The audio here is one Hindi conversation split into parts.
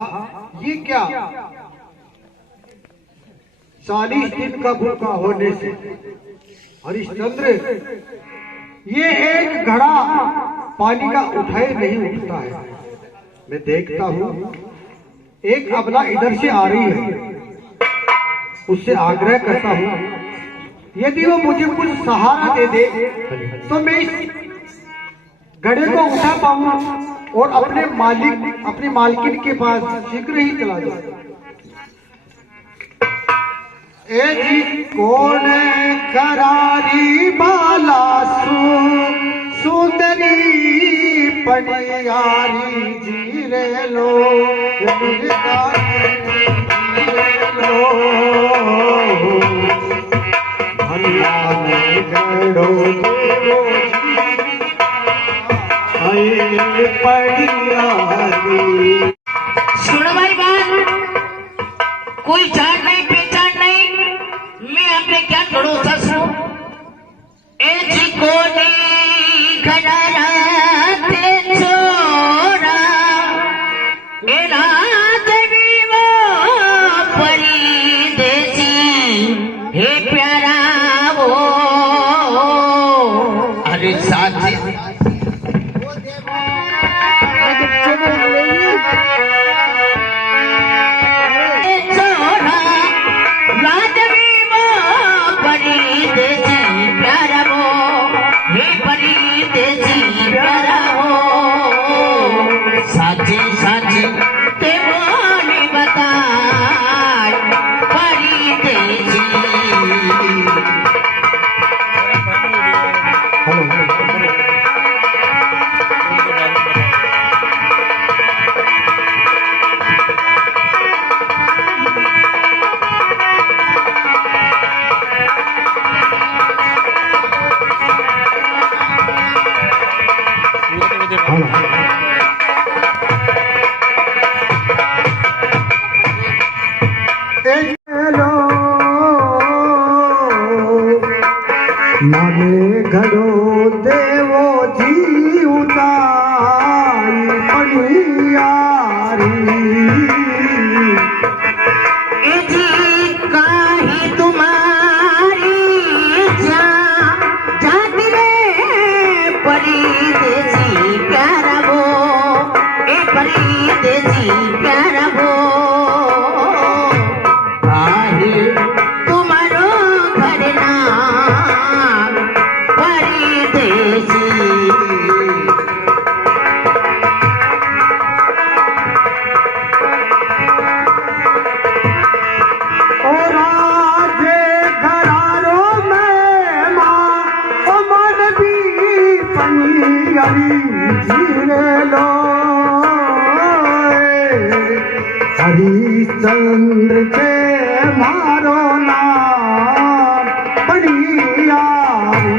ये क्या 40 दिन का भूखा होने से हरिश्चंद्र ये एक घड़ा पानी का उठाए नहीं उठता है। मैं देखता हूँ एक अबला इधर से आ रही है, उससे आग्रह करता हूँ यदि वो मुझे कुछ सहारा दे दे तो मैं इस घड़े को उठा पाऊँ और अपने मालकिन के पास शीघ्र ही चला जाऊँ। ए जी कौन करारी बाला सुंदरी पनियारी जीरे लो सुनो भाई बात, कोई जान नहीं पहचान नहीं, मैं अपने क्या भरोसा सू ऐसी कोनी घरारा ते छोरा ए राजवी वो परदेसी हे प्यारा वो। अरे साथी माने घड़ो देवो जी उताई पनियारी काहे तुम्हारी जाती रे परदेसी प्यारा वो ए परदेसी प्यारा वो। हरिश्चंद्र के मारो नाम पनियारी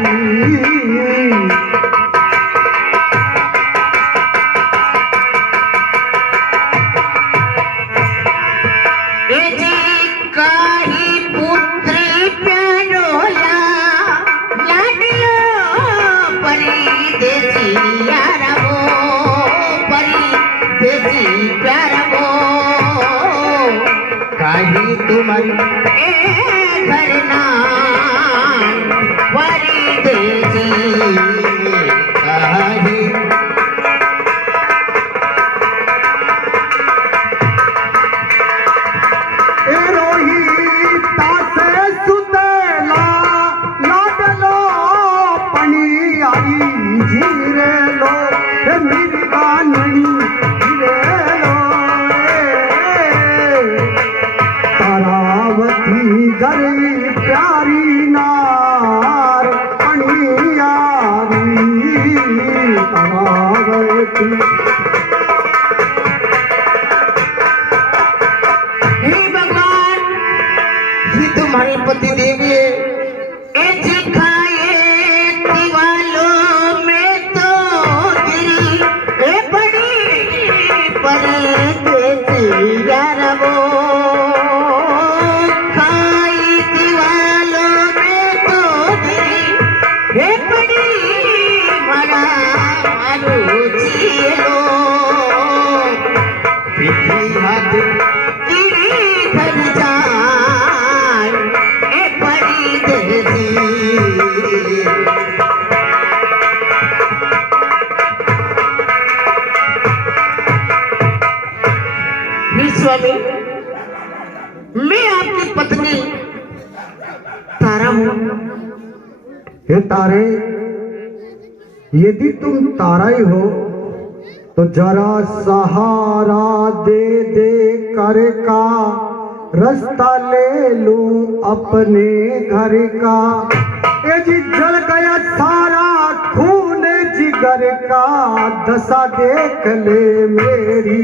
तुम्हारी घरना परदेसी काहे रोहिता से सुतेला लाडलो पनियारी जीरे लो मेरी गानड़ी जीरे लो तारावती गरी प्यारी नार पनियारी हाथ तेरे घर जाए ए परदेसी। हे स्वामी, मैं आपकी पत्नी तारा हूं। हे तारे, यदि तुम तारा ही हो तो जरा सहारा दे दे कर का रास्ता ले लूं अपने घर का। ये जी जल गया सारा खून जिगर का, दशा देख ले मेरी।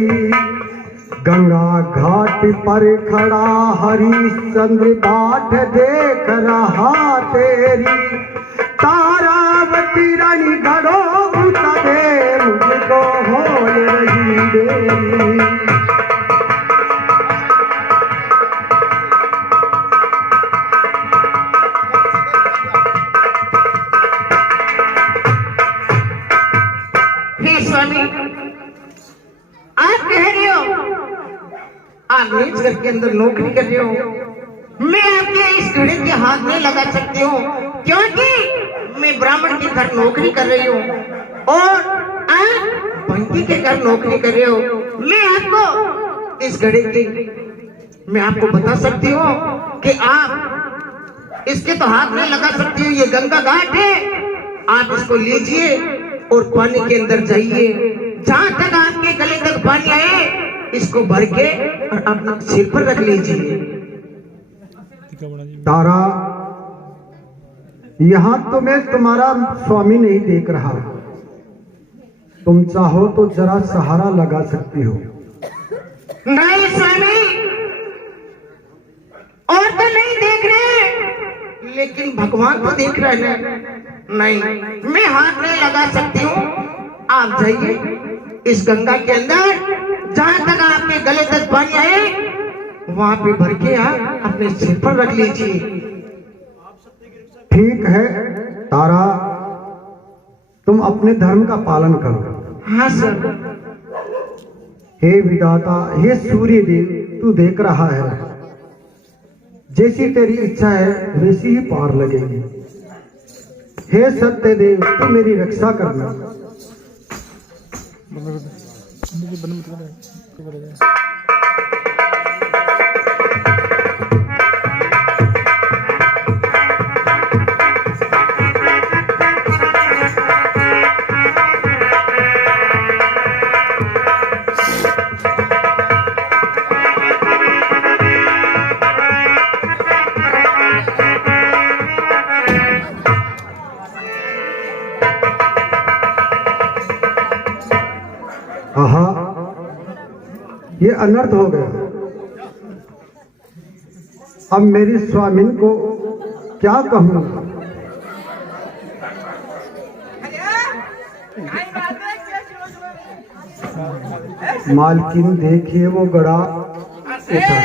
गंगा घाट पर खड़ा हरिश्चंद्र बाट देख रहा तेरी। तारावती रानी घड़ो दे मुझको हो रही देरी। हे स्वामी, आप कह रहे हो आप निज घर के अंदर नौकरी कर रहे हो, मैं आपके इस घड़े के हाथ में लगा सकती हूँ क्योंकि मैं ब्राह्मण के घर नौकरी कर रही हूँ और आप बंटी के घर नौकरी कर रहे हो। मैं आपको इस घड़े की मैं आपको बता सकती हूँ कि आप इसके तो हाथ में लगा सकती हो। ये गंगा घाट है, आप इसको लीजिए और पानी के अंदर जाइए। जहां तक आपके गले तक पानी आए इसको भर के और अपना सिर पर रख लीजिए। तारा, यहां तो मैं तुम्हारा स्वामी नहीं देख रहा। तुम चाहो तो जरा सहारा लगा सकती हो। नहीं स्वामी, और तो नहीं देख रहे लेकिन भगवान तो देख रहे हैं। नहीं, मैं हाथ नहीं लगा सकती हूँ। आप जाइए इस गंगा के अंदर, जहां तक आपके गले तक पानी आए वहां पे भर के आप अपने सिर पर रख लीजिए। ठीक है तारा, तुम अपने धर्म का पालन करो। हाँ सर। हे विधाता, हे सूर्य देव, तू देख रहा है, जैसी तेरी इच्छा है वैसी ही पार लगेगी। हे सत्य देव, तू मेरी रक्षा करना। आहा, ये अनर्थ हो गया। अब मेरी स्वामिन को क्या कहूँ? मालकिन देखिए वो गड़ा उठा।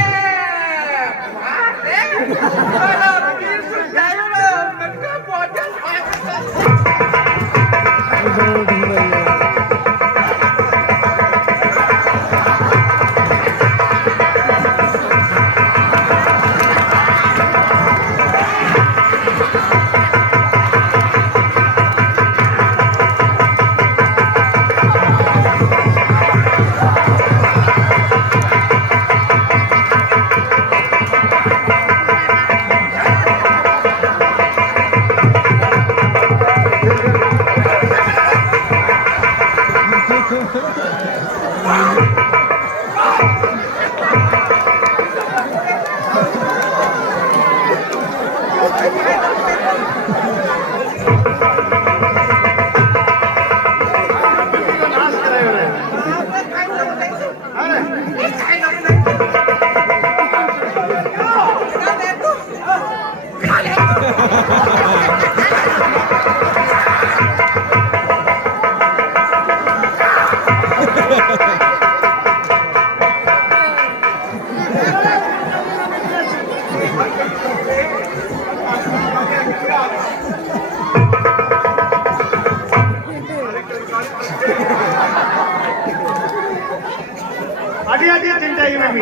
चाहिए मम्मी?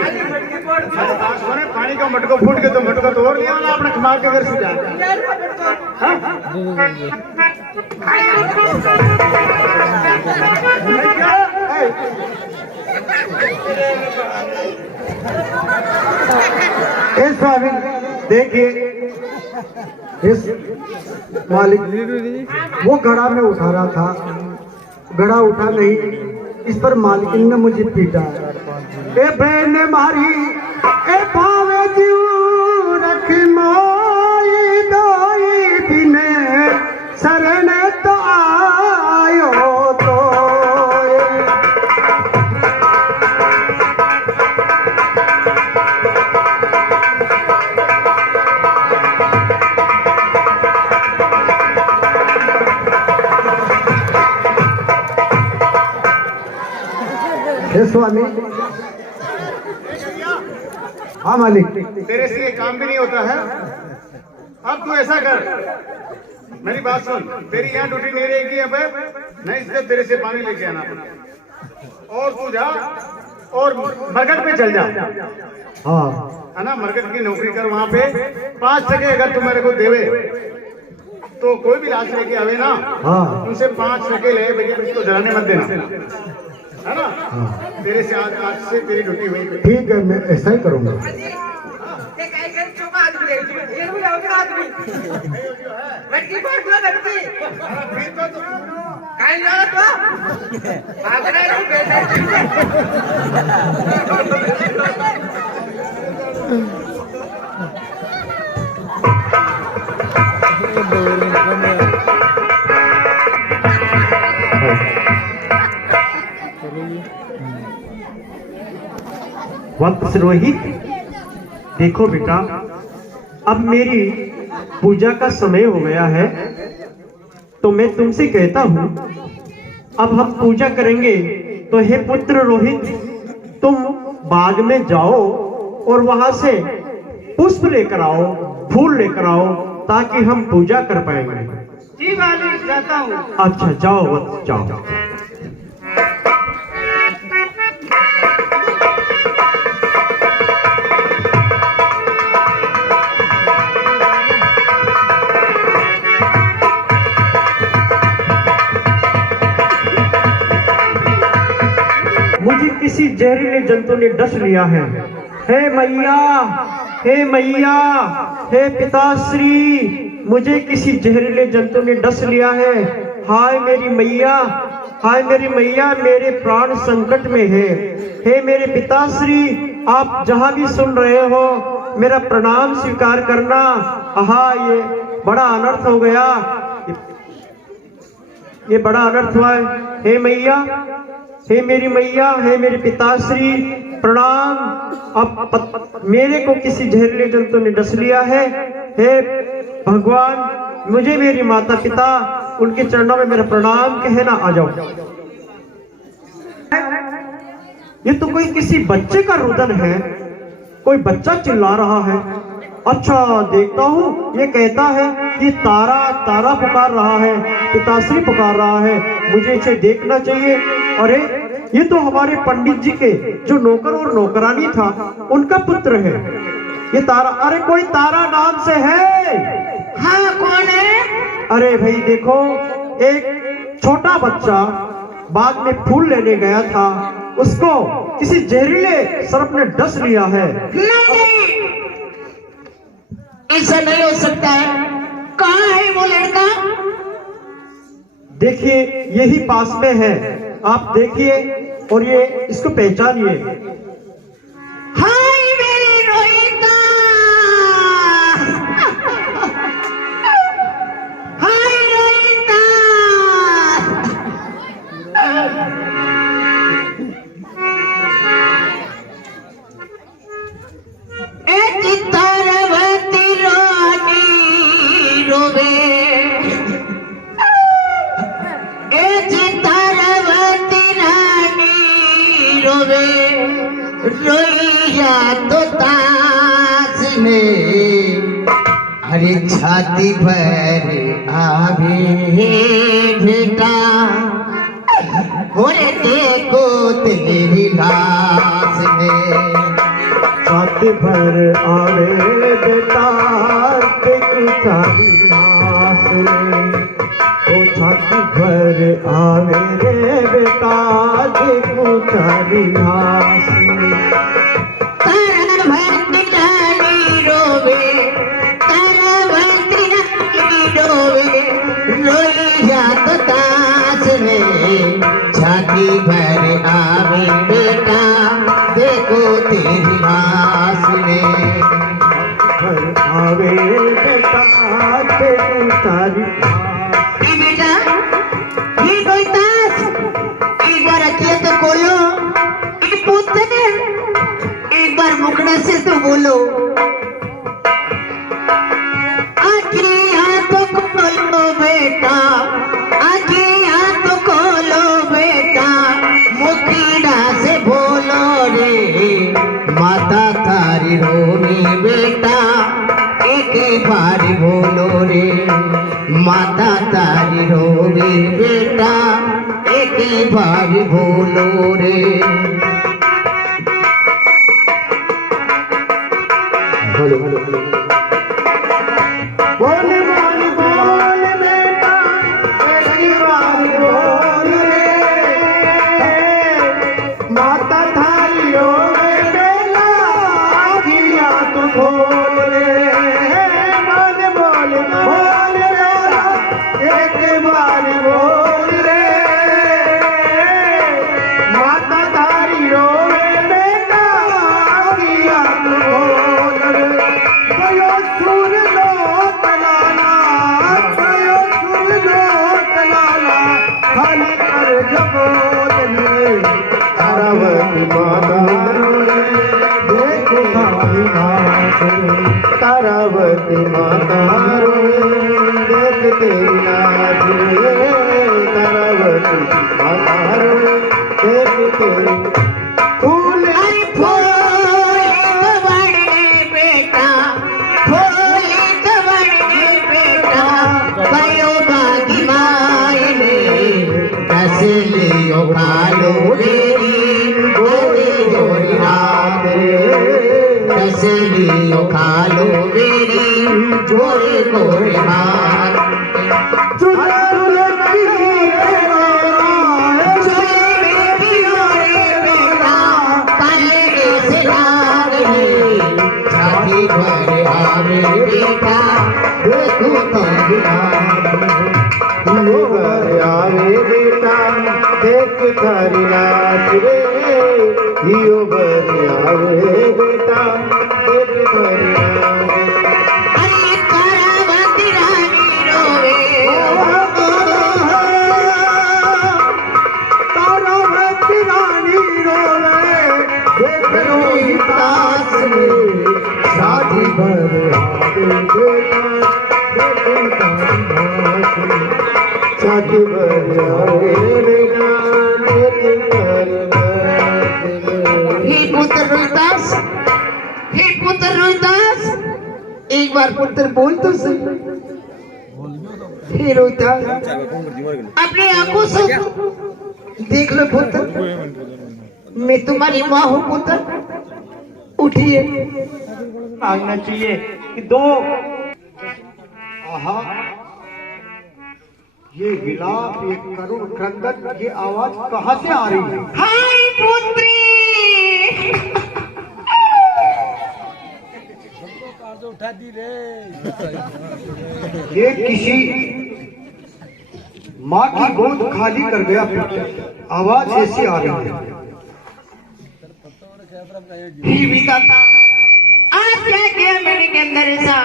पानी का मटको फूट के तो मटको तो और लिया ना अपने कमाल के घर से जा। स्वामी देखिए, इस मालिक वो घड़ा में उठा रहा था, घड़ा उठा नहीं, इस पर मालिकिन ने मुझे पीटा। ए बहन मारी ए पावे जीव रख मोई दोई दिन शरण तो आयो तो स्वामी। हाँ मालिक, तेरे से ये काम भी नहीं होता है। अब तू ऐसा कर, मेरी बात सुन, तेरी यहाँ ड्यूटी नहीं रहेगी अब, नहीं इसलिए तेरे से पानी लेके आना और तू जा और मरकट पे चल जा। हाँ है ना, मरकट की नौकरी कर, वहाँ पे 5 टके अगर तू मेरे को देवे तो कोई भी लाश लेके आवे ना, हाँ उनसे 5 टके ले भैया, इसको जलाने मत देना, है ना। हाँ तेरे से आज से तेरी ड्यूटी हुई। ठीक है, मैं ऐसा ही करूँगा। वत्स रोहित, देखो बेटा, अब मेरी पूजा का समय हो गया है, तो मैं तुमसे कहता हूँ अब हम पूजा करेंगे। तो हे पुत्र रोहित, तुम बाग में जाओ और वहां से पुष्प लेकर आओ, फूल लेकर आओ, ताकि हम पूजा कर पाएंगे। जी मालिक, जाता हूँ। अच्छा जाओ वत्स, जाओ। मुझे किसी जहरीले जंतु ने डस लिया है। हे मैया, हे मैया, हे पिताश्री, मुझे किसी जहरीले जंतु ने डस लिया है। हाय मेरी मैया, हाय मेरी मैया, मेरे प्राण संकट में है। हे मेरे पिताश्री, आप जहां भी सुन रहे हो, मेरा प्रणाम स्वीकार करना। आहा, ये बड़ा अनर्थ हो गया, ये बड़ा अनर्थ हुआ है। हे मैया, हे मेरी मैया, हे मेरे पिताश्री, प्रणाम। अब मेरे को किसी जहरीले जंतु ने डस लिया है। हे भगवान, मुझे मेरी माता पिता, उनके चरणों में मेरा प्रणाम कहना। आ जाओ। ये तो कोई किसी बच्चे का रुदन है, कोई बच्चा चिल्ला रहा है। अच्छा, देखता हूँ, ये कहता है कि तारा तारा पुकार रहा है, पिताश्री पुकार रहा है, मुझे इसे देखना चाहिए। अरे ये तो हमारे पंडित जी के जो नौकर और नौकरानी था, उनका पुत्र है ये तारा। अरे कोई तारा नाम से है? हाँ, कौन है? अरे भाई देखो, एक छोटा बच्चा बाग में फूल लेने गया था, उसको किसी जहरीले सर्प ने डस लिया है। नहीं, ऐसा नहीं हो सकता है। कहाँ है वो लड़का? देखिए, यही पास में है, आप देखिए और ये इसको पहचानिए। हाय मेरी रोहिता, हाय रोहिता। ए चित्तारवती रानी रोवे, ए चित्तारवती रानी रोवे, रोइया तो ताज में, हरी छाती भर आवे बेटा, होरे देखो तेरी लाश में। छात भर आवे बेटा देखू तारी आस में, ओ छात भर आवे रे बेटा देखू तारी आस में। तारा भद्रानी रोवे, तारा भद्रानी रोवे, रोई जात दास में। छाती भर आवे बेटा देखो तेरी आस में। भर आवे बेटा देखू तारी आस। ए बेटा ये कोई दास एक बार अखियां तो खोलो, एक पुत्र ने एक बार मुखड़ा से तो बोलो। आखियां तो खोलो बेटा, आखियां तो खोलो बेटा, मुखड़ा से बोलो रे। माता तारी रोनी बेटा एक बार बोलो रे। माता तारी रोनी बेटा एक बार बोलो रे। बोलो बोलो बोल बोल बोल बेटा एक बार बोल रे। माता थारी रोवे बेला आखियां तो खोल रे। बोल बोल बोल बेटा एक बार बोल रे। माता थारी रोवे बेटा आखियां तो खोल रे। गयो सुर लो तलाला, गयो सुर लो तलाला, खाली कर जबोद में। तारावती माता रोए देखो तारी नाच रे। तारावती माता रोए देख तेरी नाच रे। तारावती माता रोए देख तेरी फूल अरे फूल कवड़े बेटा, फूल कवड़े बेटा, भयो बागी माय ने दस लियो खालो मेरी गोरी गोरी हाथ रे। दस लियो खालो मेरी गोरी गोरी हाथ। छाती भर आवे बेटा देखो तारी आवे बेटा देख तारी नाच रे। हियो बर आवे बेटा देख तारी नाच। अरे तारावती रानी रोवे, तारावती रानी रोवे देख रोई दास में। शादी भर आवे बेटा देखो तारी नाच रे। शादी भर आवे बेटा देख तारी नाच रे। हे पुत्र रोहिदास, हे पुत्र रोहिदास, एक बार पुत्र बोल तो सही। हे रोहिदास अपनी आंखों से देख लो पुत्र, मैं तुम्हारी माँ हूँ पुत्र। उठिए। मांगना चाहिए कि दो। आहा, ये विलाप, ये करुण क्रंदन, ये आवाज कहाँ से आ रही है? हाय पुत्री, ये किसी माँ की गोद खाली कर गया पुत्र। आवाज ऐसी आ रही है। ही विधाता, आज क्या किया मेरे के अंदर ऐसा?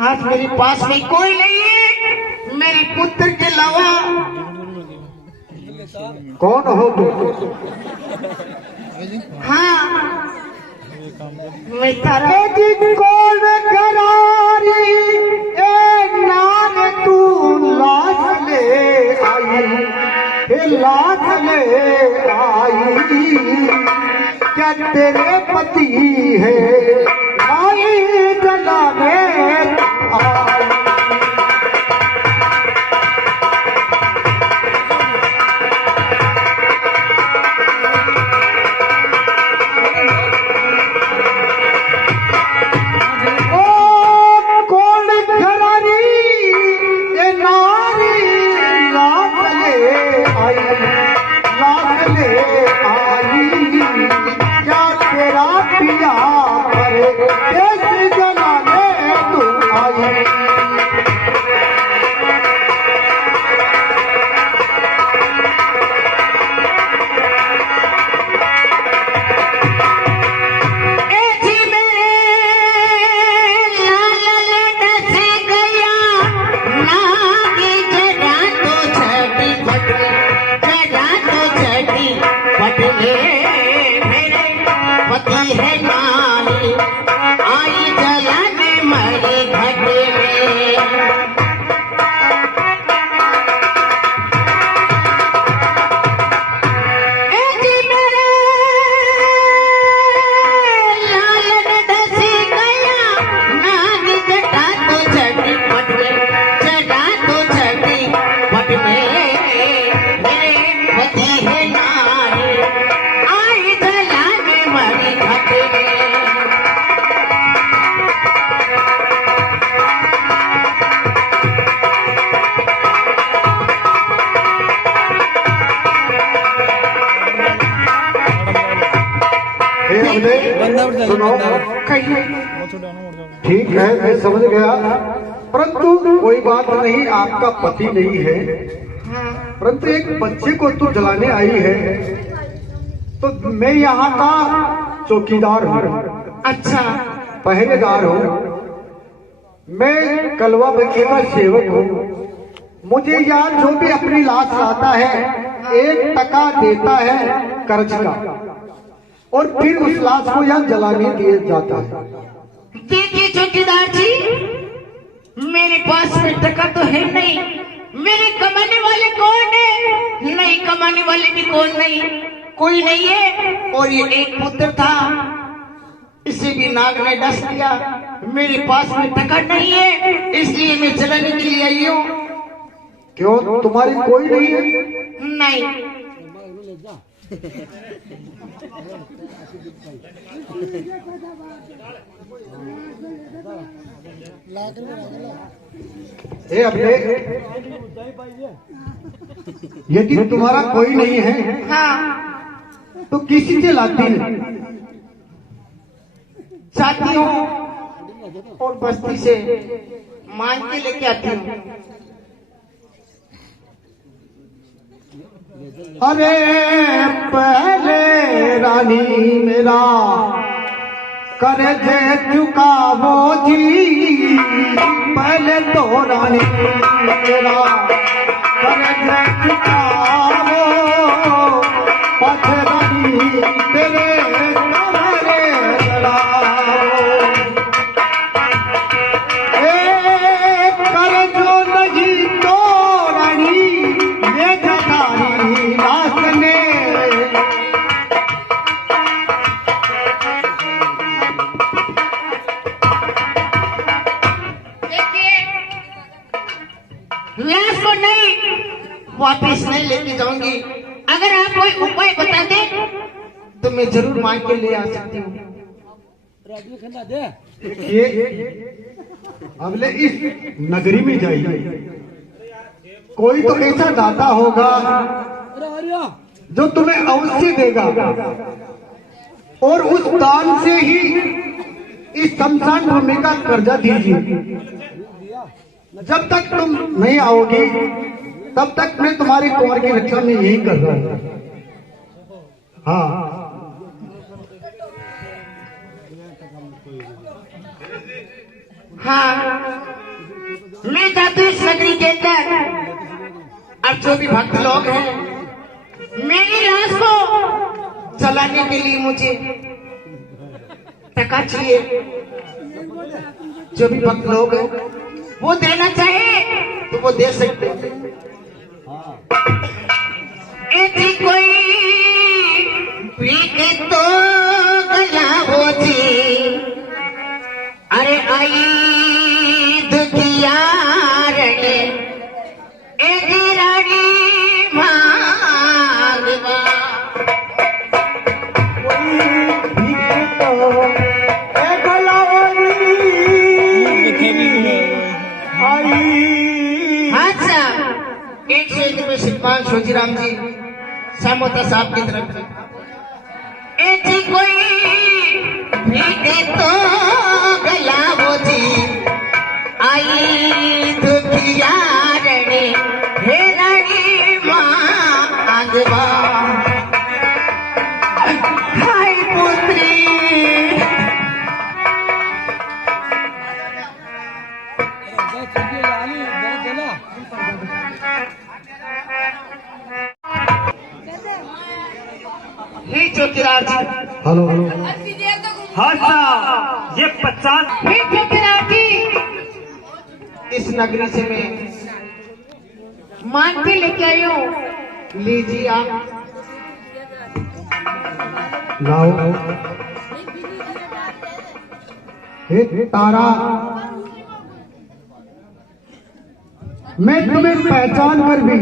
आज मेरे पास में कोई नहीं है मेरे पुत्र के अलावा। कौन हो तुम? हाँ मैं तारा कौन करारी ए नाम तू लाज ले आई, हे लाज ले आई। क्या तेरे पति है आई जला में आई। पति है नारी आई जलाने मरे घट में। सुनो, ठीक है मैं समझ गया, परंतु कोई बात नहीं, आपका पति नहीं है, परंतु एक बच्चे को तू जलाने आई है, तो मैं यहाँ का चौकीदार हूँ। अच्छा, पहरेदार हूँ, मैं कलवा बच्चे का सेवक हूँ। मुझे यहाँ जो भी अपनी लाश लाता है 1 टका देता है कर्ज का, और फिर उस लाश को यहाँ जलाने दिया जाता है। देखिए चौकीदार जी, मेरे पास में टका तो है नहीं, मेरे कमाने वाले कौन है? नहीं कमाने वाले भी कौन नहीं, कोई नहीं है। और ये एक पुत्र था, इसे भी नाग ने डस लिया। मेरे पास में टका नहीं है, इसलिए मैं जलाने के लिए आई हूँ। क्यों, तुम्हारी कोई नहीं है? नहीं। अबले, यदि तुम्हारा कोई नहीं है हाँ, तो किसी से लाती है? जाती हूँ और बस्ती से मांग के लेके आती हूँ। अरे पहले रानी मेरा कर्ज चुकावो जी, पहले तो रानी मेरा कर्ज चुकावो, पाछे रानी तेरे कमरे जलाओ। कर्जो नहीं तो रानी ये जगारी लाश ने, लाश को नहीं, वापस नहीं लेके जाऊंगी। अगर आप कोई उपाय बता दे तो मैं जरूर मांग के ले आ सकती हूँ। ये अगले इस नगरी में जाइए, कोई तो ऐसा दाता होगा जो तुम्हें अवश्य देगा, और उस दान से ही इस शमशान भूमि का कर्जा दीजिए। जब तक तुम नहीं आओगी तब तक मैं तुम्हारी कुंवर की रक्षा में यही कर रहा हूँ। हाँ, हाँ, मैं जाती हूँ इस नगरी के अंदर। अब जो भी भक्त लोग हैं, मेरी लाश को जलाने के लिए मुझे टका चाहिए। जो भी भक्त लोग हैं वो देना चाहे तो वो दे सकते हैं। ऐसी कोई पीके तो गला हो जी, अरे आई दुखिया रणे एक रानी मांगवा। अच्छा, 101 रुपये शिवपाल शोजीराम जी सामोता साहब की तरफ से। ऐसी कोई भीगे तो गला हो जी, आई दुखिया रणे हे रानी मांगवा। हाय पुत्री, हे चौकीदार जी। हेलो हेलो, हाँ साहब, ये 50 फिर ठुकराती इस नगरी से मैं मांग के लेके आई हूँ। लीजिए आप। लाओ। हे तारा, मैं तुम्हें पहचान कर भी,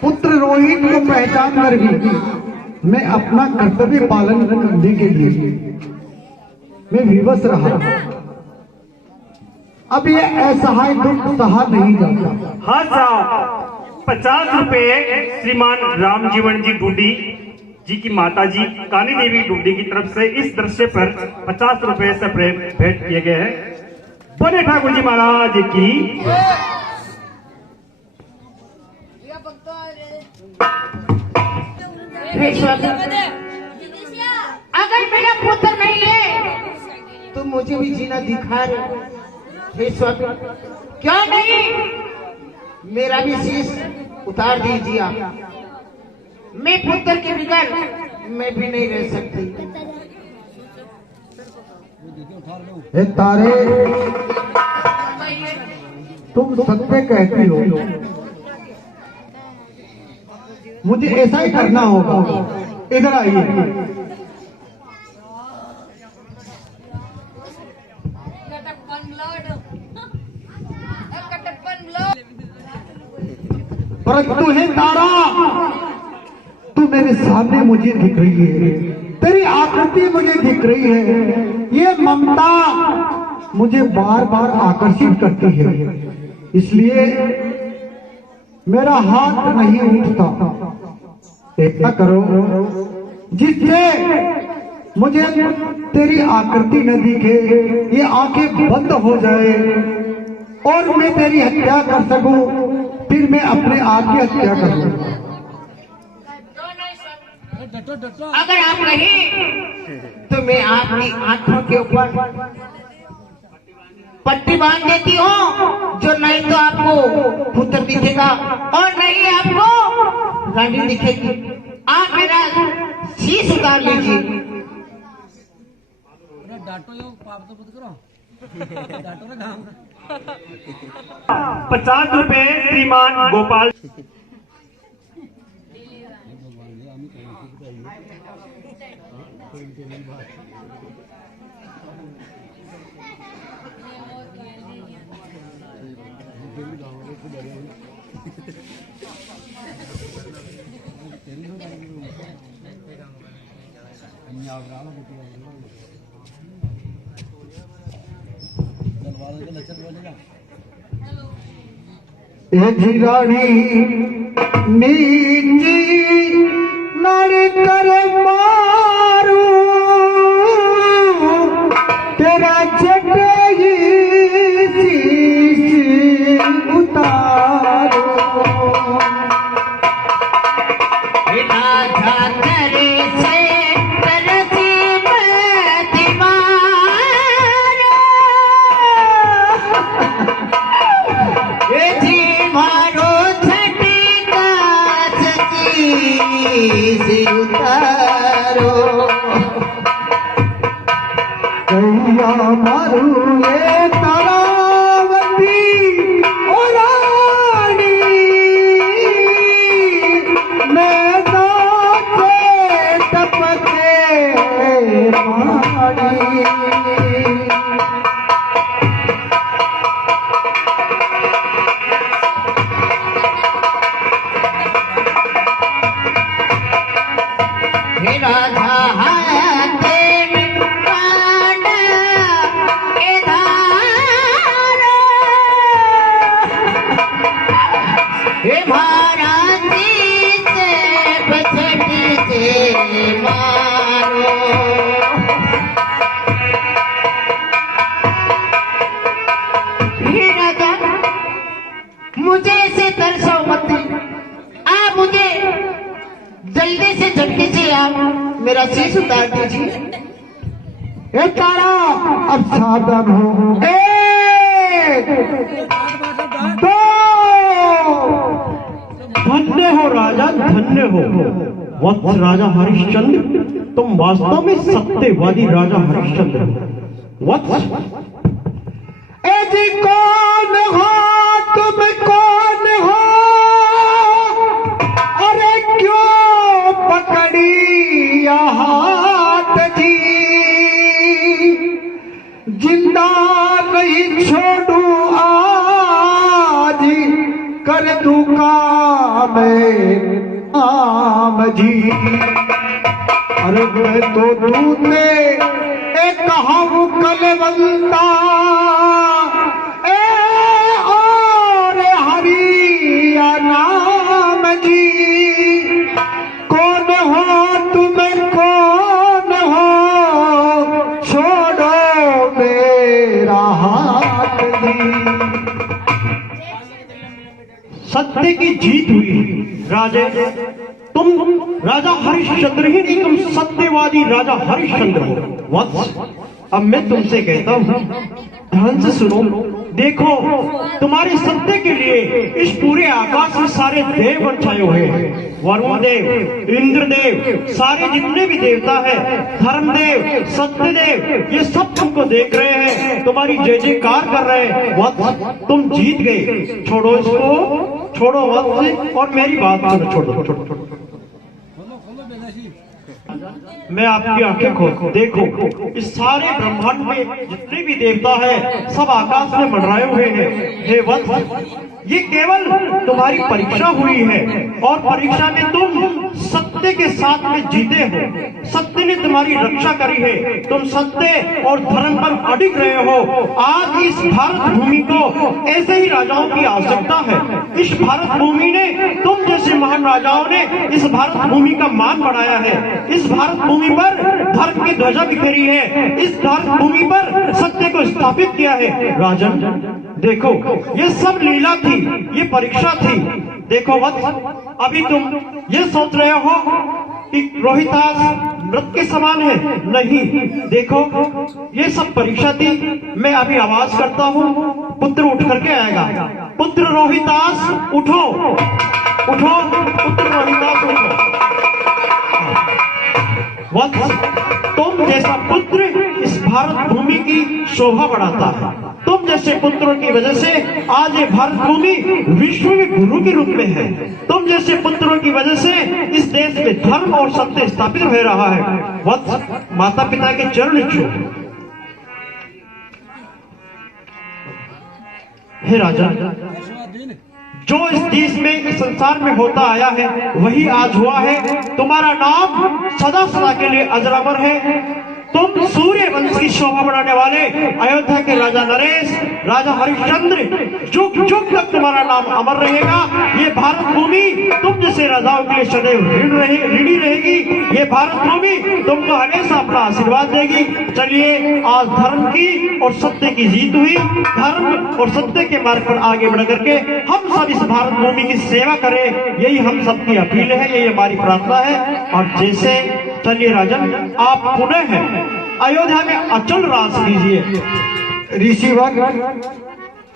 पुत्र रोहित को पहचान कर भी, मैं अपना कर्तव्य पालन करने के लिए मैं विवश रहा। अब ये असहाय दुख सहा नहीं जाता। हाँ साहब, 50 रुपए श्रीमान राम जीवन जी डूडी जी की माता जी कानी देवी डूडी की तरफ से इस दृश्य पर 50 रुपए से भेंट किए गए हैं। बोले ठाकुर जी महाराज की। अगर मेरा पुत्र नहीं है तो मुझे भी जीना दिखा रहे। हे स्वामी, क्यों नहीं मेरा भी शीश उतार दीजिए आप। मैं पुत्र के बिगड़ मैं भी नहीं रह सकती। हे तारे, तुम सत्य कहती हो, मुझे ऐसा ही करना होगा। इधर आइए। परंतु हे तारा, तू मेरे सामने मुझे दिख रही है, तेरी आकृति मुझे दिख रही है। ये ममता मुझे बार बार आकर्षित करती है, इसलिए मेरा हाथ नहीं उठता। ऐसा करो जिससे मुझे तेरी आकृति न दिखे, ये आंखें बंद हो जाए और मैं तेरी हत्या कर सकूं, फिर मैं अपने आप की हत्या कर लूं। अगर आप नहीं तो मैं आपकी आंखों के ऊपर पट्टी बांध देती हूँ, जो नहीं तो आपको पुत्र दिखेगा और नहीं आपको रानी दिखेगी। आप मेरा शीश उतार लीजिए। डांटो यो पाप तो मत करो। डांटो ना काम। 50 रुपए श्रीमान गोपाल। रानी नीची नारी कर मारू, तेरा जटई शीश उतारू। कैया मारू ये तारावती ओ रानी, मैं नाचे टपके पानी। मुझे ऐसे तरसो मत, आप मुझे जल्दी से झटके से आप मेरा शीश उतार दीजिए। ए तारा, अब सावधान हो। एक, दो। धन्य हो राजा, धन्य हो वत्स राजा हरिश्चंद्र। तुम वास्तव में सत्यवादी राजा हरिश्चंद्र हो। वत्स, ए जी कौन हो तुम, कौन हो? अरे क्यों पकड़ी हाथ जी? जिंदा नहीं छोड़ू आज, कर दूं काम आम जी। अरे मैं तो दूते एक कहूँ कलवंता, और हरिया नाम जी। कौन हो तुम, कौन हो? छोड़ो मेरा हाथ जी। सत्य की जीत हुई राजे। तुम राजा हरिश्चंद्र ही नहीं, तुम सत्यवादी राजा हरिश्चंद्र हो। वत्स, अब मैं तुमसे कहता हूं, ध्यान से सुनो। देखो, तुम्हारे सत्य के लिए इस पूरे आकाश में सारे देव छाए हुए हैं। वरुण देव, इंद्रदेव, सारे जितने भी देवता है, धर्मदेव, सत्यदेव, ये सब तुमको देख रहे हैं, तुम्हारी जय जयकार कर रहे हैं। वत्स, तुम जीत गए। छोड़ो इसको, छोड़ो वत्स, और मेरी बात सुनो। छोड़ो। मैं आपकी आंखें खोल, देखो, इस सारे ब्रह्मांड में जितने भी देवता है सब आकाश में मंडराए हुए हैं। हे वत्स, ये केवल तुम्हारी परीक्षा हुई है, और परीक्षा में तुम सत्य के साथ में जीते हो। सत्य ने तुम्हारी रक्षा करी है, तुम सत्य और धर्म पर अडिग रहे हो। आज इस भारत भूमि को ऐसे ही राजाओं की आवश्यकता है। इस भारत भूमि ने, तुम जैसे महान राजाओं ने इस भारत भूमि का मान बढ़ाया है। इस भारत भूमि पर धर्म की ध्वजा बिखरी है। इस भारत भूमि पर सत्य को स्थापित किया है। राजन, देखो, ये सब लीला थी, ये परीक्षा थी। देखो वत्स, अभी तुम ये सोच रहे हो कि रोहितास मृत के समान है। नहीं, देखो, ये सब परीक्षा थी। मैं अभी आवाज करता हूँ, पुत्र उठ करके आएगा। पुत्र रोहितास उठो, उठो, पुत्र रोहितास उठो। वत्स, तुम जैसा पुत्र इस भारत भूमि की शोभा बढ़ाता है। तुम जैसे पुत्रों की वजह से आज ये भारत भूमि विश्व में गुरु के रूप में है। तुम जैसे पुत्रों की वजह से इस देश में धर्म और सत्य स्थापित हो रहा है। वत्स, माता पिता के चरण छू। हे राजा, जो इस देश में, इस संसार में होता आया है वही आज हुआ है। तुम्हारा नाम सदा सदा के लिए अजरामर है। तुम सूर्य वंश की शोभा बढ़ाने वाले अयोध्या के राजा नरेश, राजा हरिश्चंद्र, जुग जुग तक तुम्हारा नाम अमर रहेगा। ये भारत भूमि तुम जैसे राजाओं के लिए सदैव ऋणी रहेगी। ये भारत भूमि तुमको हमेशा अपना आशीर्वाद देगी। चलिए, आज धर्म की और सत्य की जीत हुई। धर्म और सत्य के मार्ग पर आगे बढ़ करके हम सब इस भारत भूमि की सेवा करें, यही हम सबकी अपील है, यही हमारी प्रार्थना है। और जैसे, चलिए राजन, आप पुनः अयोध्या में अचल राज कीजिए। ऋषिवर,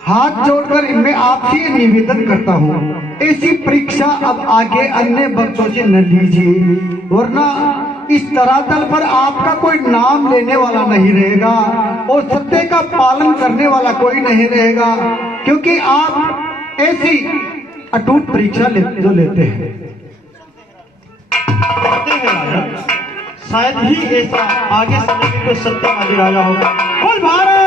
हाथ जोड़कर मैं आपसे निवेदन करता हूँ, ऐसी परीक्षा अब आगे अन्य भक्तों से न लीजिए, वरना इस धरातल पर आपका कोई नाम लेने वाला नहीं रहेगा और सत्य का पालन करने वाला कोई नहीं रहेगा, क्योंकि आप ऐसी अटूट परीक्षा जो लेते हैं। शायद ही ऐसा आगे समय में कोई सत्यवादी राजा होगा। बोल भारत